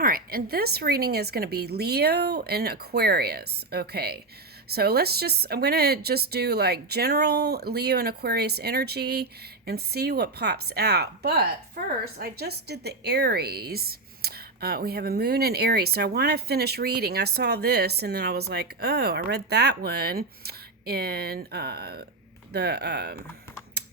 All right, and this reading is going to be Leo and Aquarius. Okay, so I'm going to just do like general Leo and Aquarius energy and see what pops out. But first, I just did the Aries. We have a moon in Aries, so I want to finish reading. I saw this and then I was like, oh, I read that one in the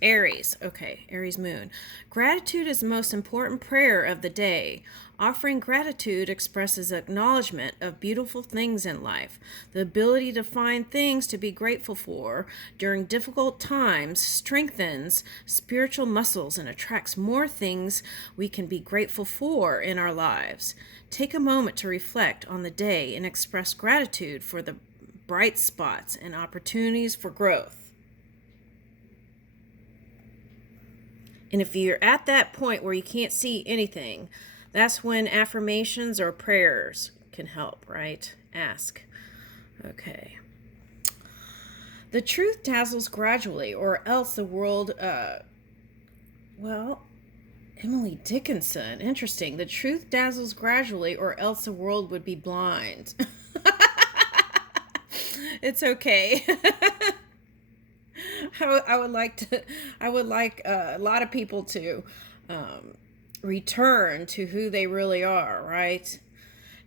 Aries. Okay, Aries moon. Gratitude is the most important prayer of the day. Offering gratitude expresses acknowledgement of beautiful things in life. The ability to find things to be grateful for during difficult times strengthens spiritual muscles and attracts more things we can be grateful for in our lives. Take a moment to reflect on the day and express gratitude for the bright spots and opportunities for growth. And if you're at that point where you can't see anything, that's when affirmations or prayers can help, right? Ask. Okay. The truth dazzles gradually, or else the world, Emily Dickinson. Interesting. The truth dazzles gradually, or else the world would be blind. It's okay. I would like a lot of people to return to who they really are, right?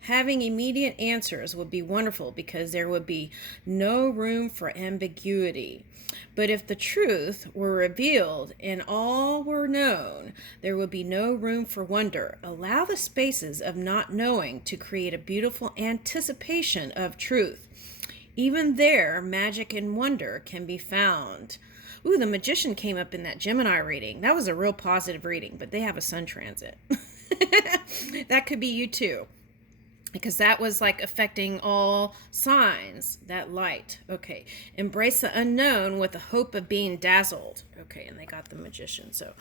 Having immediate answers would be wonderful because there would be no room for ambiguity. But if the truth were revealed and all were known, there would be no room for wonder. Allow the spaces of not knowing to create a beautiful anticipation of truth. Even there, magic and wonder can be found. Ooh, the Magician came up in that Gemini reading. That was a real positive reading, but they have a sun transit. That could be you too, because that was like affecting all signs, that light. Okay, embrace the unknown with the hope of being dazzled. Okay, and they got the Magician. So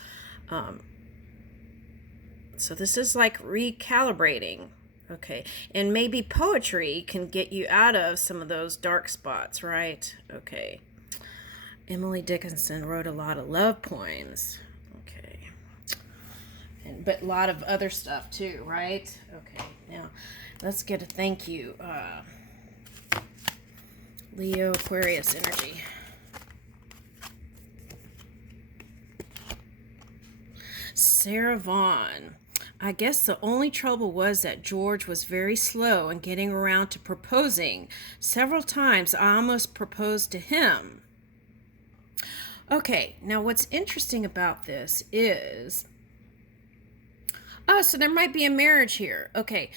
this is like recalibrating. Okay, and maybe poetry can get you out of some of those dark spots, right? Okay. Emily Dickinson wrote a lot of love poems. Okay. But a lot of other stuff too, right? Okay, now let's get a thank you. Leo Aquarius energy. Sarah Vaughn. I guess the only trouble was that George was very slow in getting around to proposing. Several times I almost proposed to him. Okay, now what's interesting about this is, so there might be a marriage here. Okay,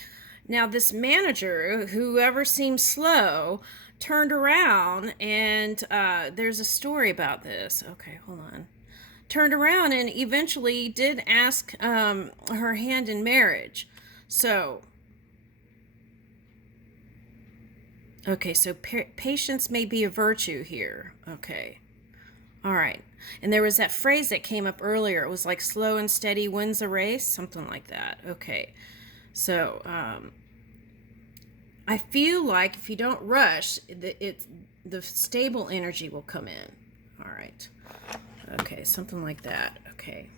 now this manager, whoever seemed slow, turned around and there's a story about this. Okay, hold on. Turned around and eventually did ask her hand in marriage. So, okay, so patience may be a virtue here. Okay. All right. And there was that phrase that came up earlier. It was like slow and steady wins the race, something like that. Okay. So, I feel like if you don't rush, the stable energy will come in. All right. Okay, something like that. Okay.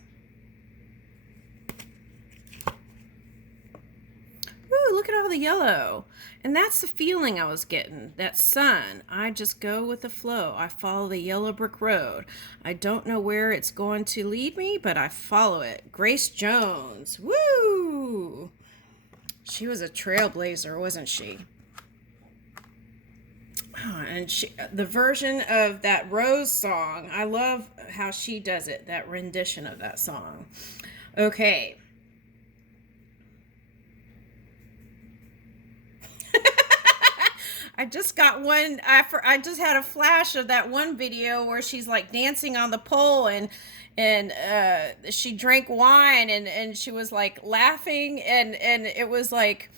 Ooh, look at all the yellow. And that's the feeling I was getting. That sun. I just go with the flow. I follow the yellow brick road. I don't know where it's going to lead me, but I follow it. Grace Jones. Woo! She was a trailblazer, wasn't she? And the version of that Rose song, I love how she does it, that rendition of that song. Okay. I just got one, I just had a flash of that one video where she's like dancing on the pole and she drank wine and she was like laughing and it was like,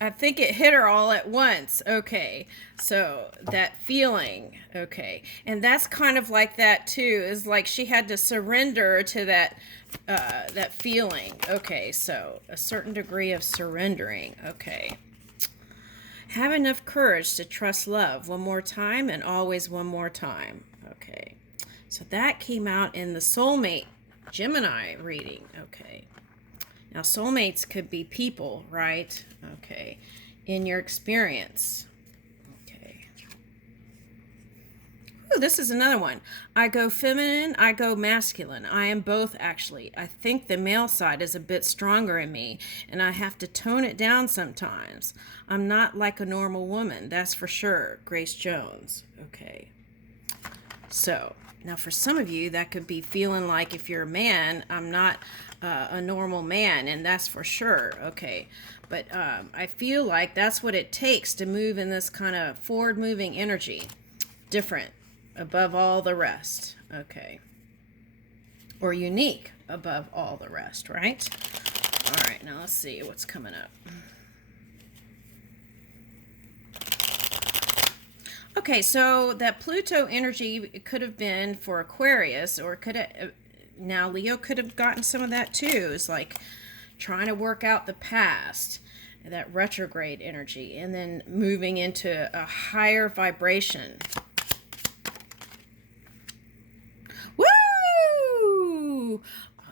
I think it hit her all at once. Okay, so that feeling. Okay, and that's kind of like that too. Is like she had to surrender to that feeling. Okay, so a certain degree of surrendering. Okay, have enough courage to trust love one more time and always one more time. Okay, so that came out in the soulmate Gemini reading. Okay. Now, soulmates could be people, right? Okay. In your experience. Okay. Ooh, this is another one. I go feminine, I go masculine. I am both, actually. I think the male side is a bit stronger in me, and I have to tone it down sometimes. I'm not like a normal woman, that's for sure. Grace Jones. Okay. So, now for some of you, that could be feeling like if you're a man, I'm not a normal man, and that's for sure. Okay. But I feel like that's what it takes to move in this kind of forward moving energy. Different above all the rest. Okay. Or unique above all the rest, right? All right, now let's see what's coming up. Okay, so that Pluto energy could have been for Aquarius, or could have, now Leo could have gotten some of that too. It's like trying to work out the past, that retrograde energy, and then moving into a higher vibration. Woo!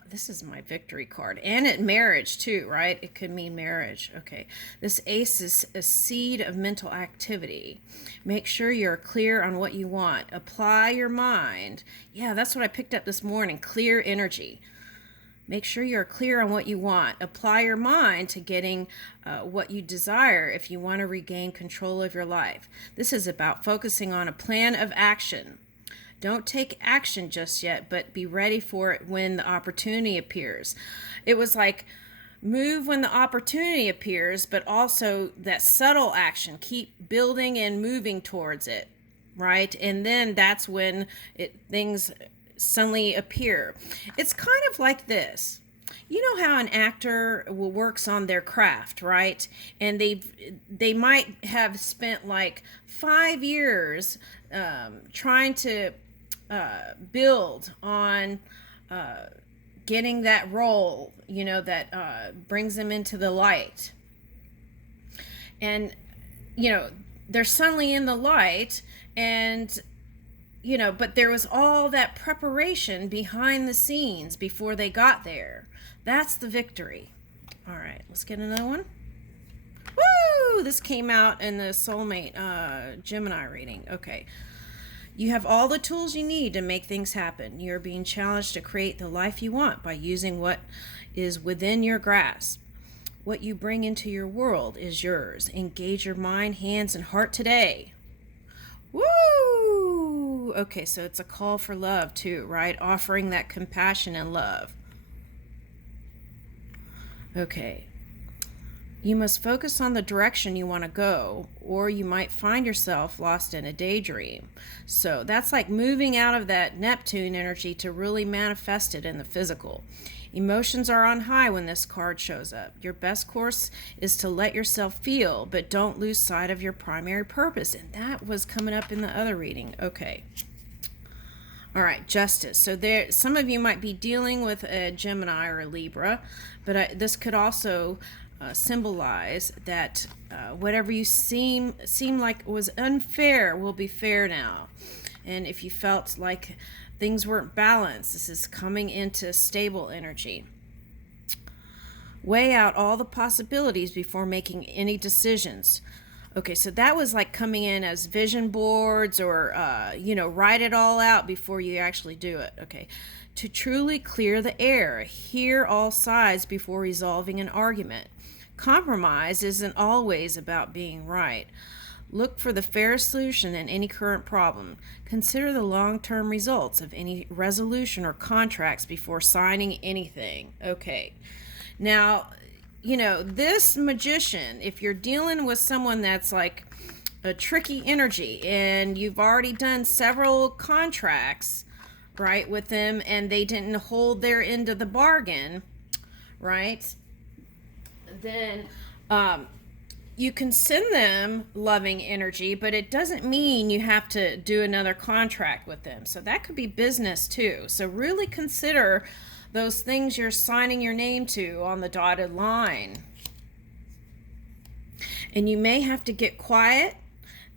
This is my victory card. And at marriage too, right? It could mean marriage. Okay. This ace is a seed of mental activity. Make sure you're clear on what you want. Apply your mind. Yeah, that's what I picked up this morning. Clear energy. Make sure you're clear on what you want. Apply your mind to getting what you desire if you want to regain control of your life. This is about focusing on a plan of action. Don't take action just yet, but be ready for it when the opportunity appears. It was like move when the opportunity appears, but also that subtle action. Keep building and moving towards it, right? And then that's when things suddenly appear. It's kind of like this. You know how an actor works on their craft, right? And they might have spent like 5 years trying to build on getting that role, that brings them into the light. And, they're suddenly in the light, and, but there was all that preparation behind the scenes before they got there. That's the victory. All right, let's get another one. Woo! This came out in the soulmate Gemini reading. Okay. You have all the tools you need to make things happen. You're being challenged to create the life you want by using what is within your grasp. What you bring into your world is yours. Engage your mind, hands, and heart today. Woo! Okay, so it's a call for love too, right? Offering that compassion and love. Okay. You must focus on the direction you want to go, or you might find yourself lost in a daydream. So that's like moving out of that Neptune energy to really manifest it in the physical. Emotions are on high when this card shows up. Your best course is to let yourself feel, but don't lose sight of your primary purpose. And that was coming up in the other reading. Okay. All right, justice. So there, some of you might be dealing with a Gemini or a Libra, but this could also symbolize that whatever you seem like was unfair will be fair now. And if you felt like things weren't balanced, this is coming into stable energy. Weigh out all the possibilities before making any decisions. Okay, so that was like coming in as vision boards, or write it all out before you actually do it. Okay. To truly clear the air, hear all sides before resolving an argument. Compromise isn't always about being right. Look for the fairest solution in any current problem. Consider the long-term results of any resolution or contracts before signing anything. Okay. Now, this magician, if you're dealing with someone that's like a tricky energy and you've already done several contracts, right, with them, and they didn't hold their end of the bargain, right, then you can send them loving energy, but it doesn't mean you have to do another contract with them. So that could be business too. So really consider those things you're signing your name to on the dotted line. And you may have to get quiet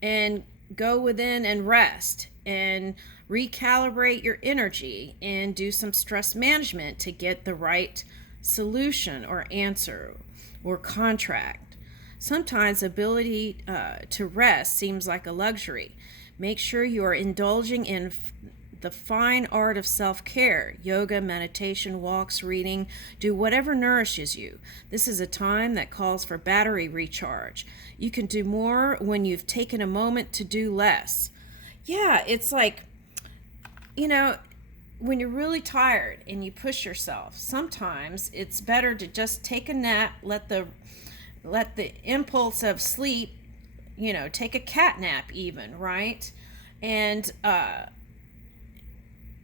and go within and rest and recalibrate your energy and do some stress management to get the right solution or answer or contract. Sometimes the ability to rest seems like a luxury. Make sure you are indulging in the fine art of self-care, yoga, meditation, walks, reading. Do whatever nourishes you. This is a time that calls for battery recharge. You can do more when you've taken a moment to do less. Yeah, it's like, you know, when you're really tired and you push yourself, sometimes it's better to just take a nap, let the impulse of sleep, take a cat nap even, right? And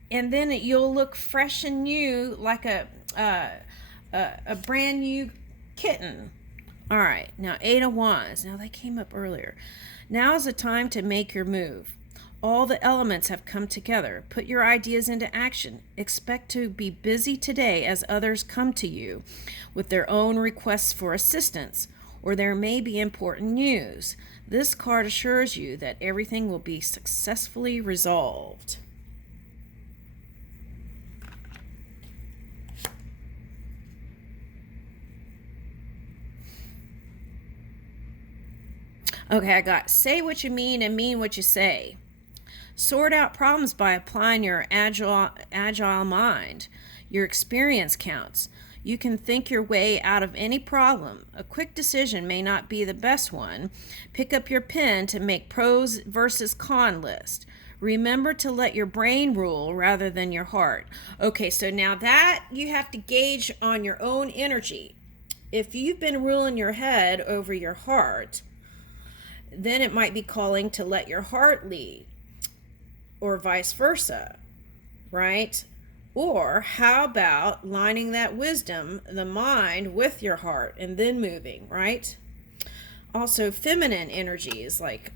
then you'll look fresh and new, like a brand new kitten. All right, now 8 of Wands. Now they came up earlier. Now is the time to make your move. All the elements have come together. Put your ideas into action. Expect to be busy today as others come to you with their own requests for assistance, or there may be important news. This card assures you that everything will be successfully resolved. Okay, I got say what you mean and mean what you say. Sort out problems by applying your agile mind. Your experience counts. You can think your way out of any problem. A quick decision may not be the best one. Pick up your pen to make pros versus con list. Remember to let your brain rule rather than your heart. Okay, so now that you have to gauge on your own energy. If you've been ruling your head over your heart, then it might be calling to let your heart lead, or vice versa, right? Or how about lining that wisdom, the mind, with your heart and then moving, right? Also, feminine energy is like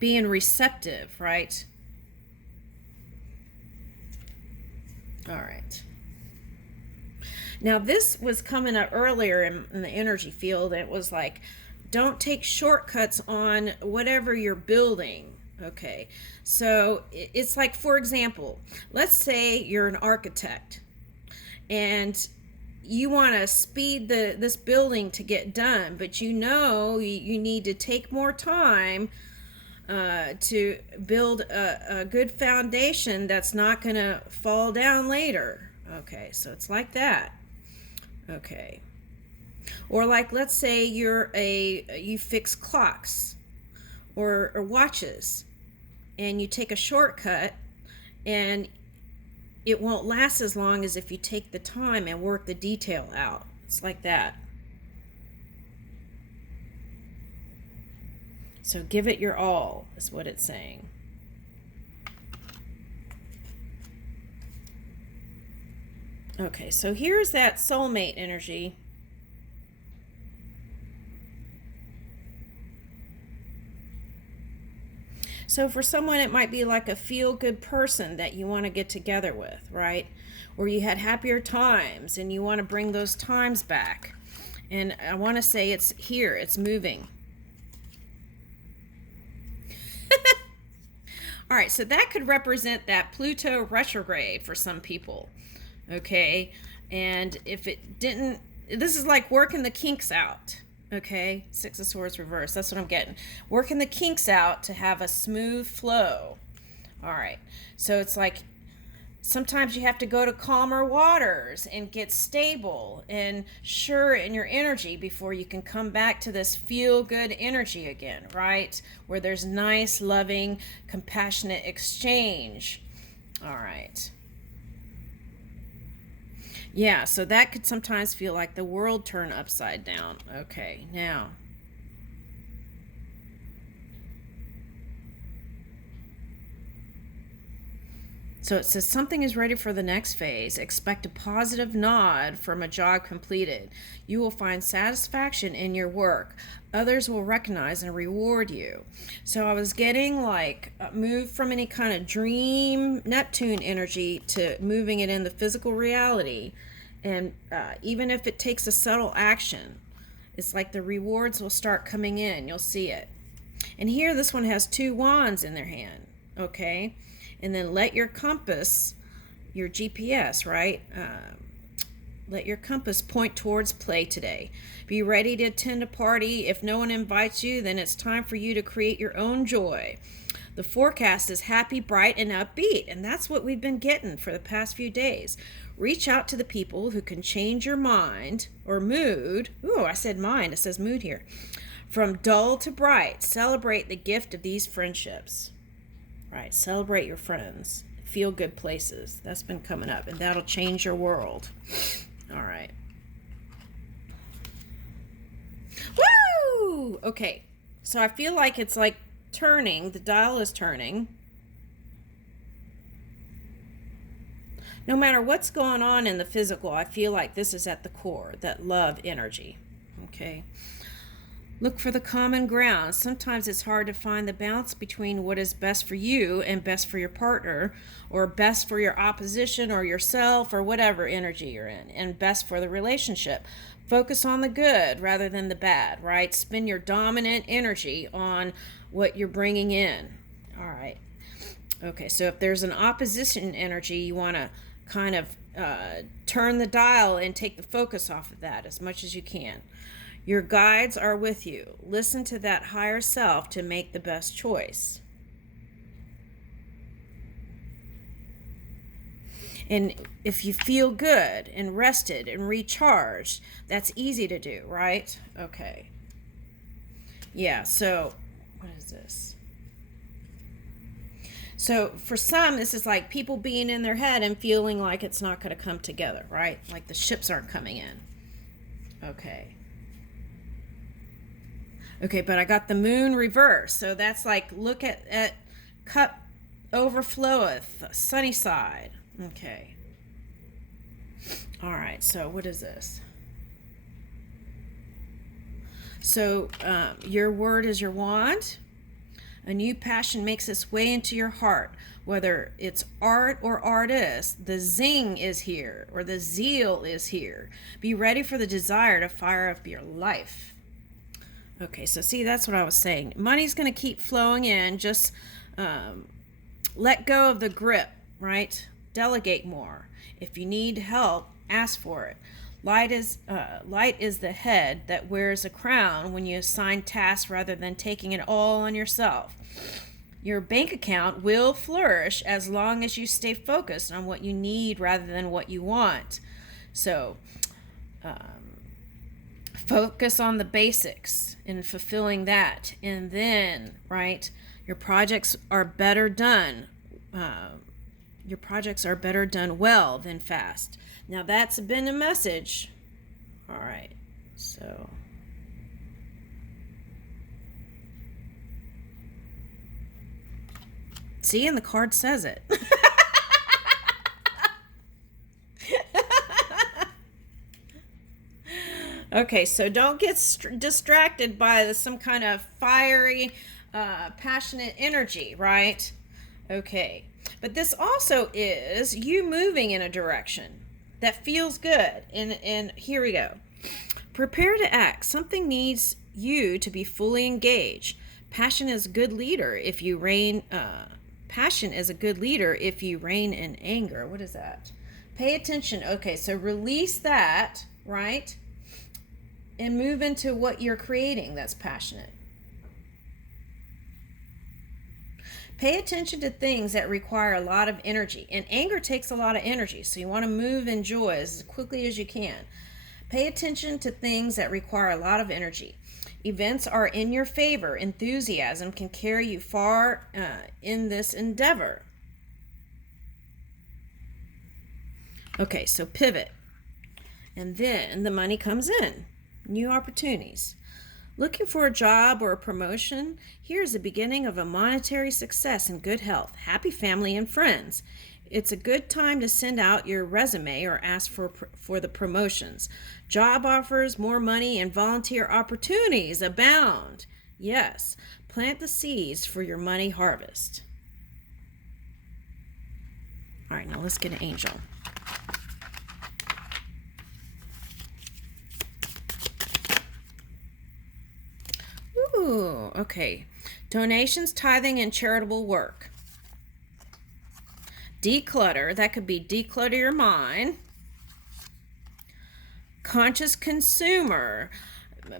being receptive, right? All right. Now, this was coming up earlier in the energy field. It was like, don't take shortcuts on whatever you're building. Okay, so it's like, for example, let's say you're an architect and you want to speed this building to get done, but you need to take more time to build a good foundation that's not going to fall down later. Okay, so it's like that. Okay. Or like, let's say you fix clocks or watches, and you take a shortcut, and it won't last as long as if you take the time and work the detail out. It's like that. So give it your all, is what it's saying. Okay, so here's that soulmate energy. So for someone, it might be like a feel-good person that you want to get together with, right? Or you had happier times and you want to bring those times back. And I want to say it's here, it's moving. All right, so that could represent that Pluto retrograde for some people, okay? And if it didn't, this is like working the kinks out. Okay, 6 of Swords reverse. That's what I'm getting. Working the kinks out to have a smooth flow. All right, so it's like sometimes you have to go to calmer waters and get stable and sure in your energy before you can come back to this feel-good energy again, right? Where there's nice, loving, compassionate exchange. All right. Yeah, so that could sometimes feel like the world turned upside down. Okay, now. So it says something is ready for the next phase. Expect a positive nod from a job completed. You will find satisfaction in your work. Others will recognize and reward you. So I was getting like moved from any kind of dream Neptune energy to moving it in the physical reality. And even if it takes a subtle action, it's like the rewards will start coming in. You'll see it. And here this one has 2 wands in their hand. Okay. And then let your compass, your GPS, right? Let your compass point towards play today. Be ready to attend a party. If no one invites you, then it's time for you to create your own joy. The forecast is happy, bright, and upbeat, and that's what we've been getting for the past few days. Reach out to the people who can change your mind or mood. Ooh, I said mind. It says mood here. From dull to bright. Celebrate the gift of these friendships. Right, celebrate your friends. Feel good places. That's been coming up, and that'll change your world. All right. Woo! Okay, so I feel like it's like turning. The dial is turning. No matter what's going on in the physical, I feel like this is at the core, that love energy. Okay. Look for the common ground. Sometimes it's hard to find the balance between what is best for you and best for your partner, or best for your opposition or yourself, or whatever energy you're in, and best for the relationship. Focus on the good rather than the bad, right? Spend your dominant energy on what you're bringing in. All right. Okay, so if there's an opposition energy, you want to kind of turn the dial and take the focus off of that as much as you can. Your guides are with you. Listen to that higher self to make the best choice. And if you feel good and rested and recharged, that's easy to do, right? Okay. Yeah, so what is this? So for some, this is like people being in their head and feeling like it's not going to come together, right? Like the ships aren't coming in. Okay. Okay, but I got the moon reverse. So that's like, look at cup overfloweth, sunny side. Okay. All right, so what is this? So your word is your wand. A new passion makes its way into your heart. Whether it's art or artist, the zing is here, or the zeal is here. Be ready for the desire to fire up your life. Okay, so see, that's what I was saying. Money's going to keep flowing in. Just let go of the grip, right? Delegate more. If you need help, ask for it. Light is the head that wears a crown when you assign tasks rather than taking it all on yourself. Your bank account will flourish as long as you stay focused on what you need rather than what you want. So, focus on the basics and fulfilling that. And then, right, your projects are better done. Your projects are better done well than fast. Now that's been a message. All right, so. See, and the card says it. Okay, so don't get distracted by some kind of fiery, passionate energy, right? Okay, but this also is you moving in a direction that feels good. And here we go. Prepare to act. Something needs you to be fully engaged. Passion is a good leader if you reign. Passion is a good leader if you reign in anger. What is that? Pay attention. Okay, so release that, right? And move into what you're creating that's passionate. Pay attention to things that require a lot of energy. And anger takes a lot of energy, so you want to move in joy as quickly as you can. Pay attention to things that require a lot of energy. Events are in your favor. Enthusiasm can carry you far in this endeavor. Okay, so pivot. And then the money comes in. New opportunities. Looking for a job or a promotion? Here's the beginning of a monetary success and good health. Happy family and friends. It's a good time to send out your resume or ask for the promotions. Job offers, more money, and volunteer opportunities abound. Yes, plant the seeds for your money harvest. All right, now let's get an angel. Ooh, okay. Donations, tithing, and charitable work. Declutter, that could be declutter your mind. Conscious consumer,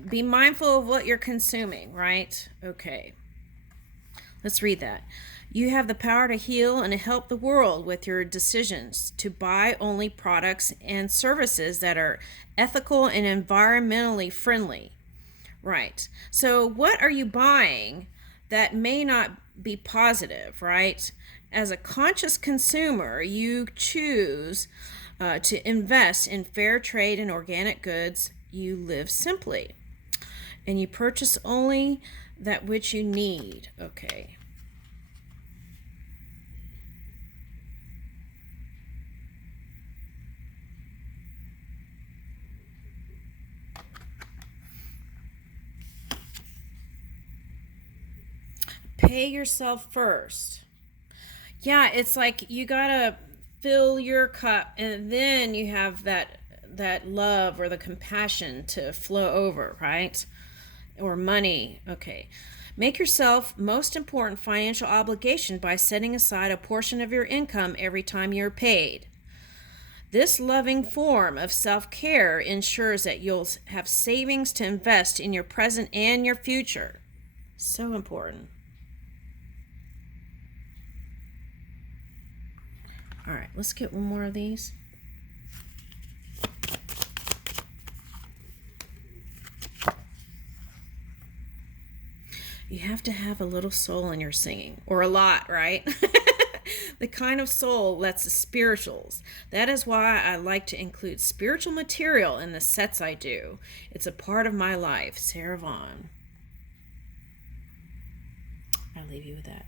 be mindful of what you're consuming, right? Okay, let's read that. You have the power to heal and to help the world with your decisions to buy only products and services that are ethical and environmentally friendly. Right. So, what are you buying that may not be positive, right? As a conscious consumer, you choose to invest in fair trade and organic goods. You live simply. And you purchase only that which you need. Okay. Pay yourself first. Yeah, it's like you gotta fill your cup, and then you have that love or the compassion to flow over, right? Or money. Okay. Make yourself most important financial obligation by setting aside a portion of your income every time you're paid. This loving form of self-care ensures that you'll have savings to invest in your present and your future. So important. All right, let's get one more of these. You have to have a little soul in your singing, or a lot, right? The kind of soul that's the spirituals. That is why I like to include spiritual material in the sets I do. It's a part of my life. Sarah Vaughn. I'll leave you with that.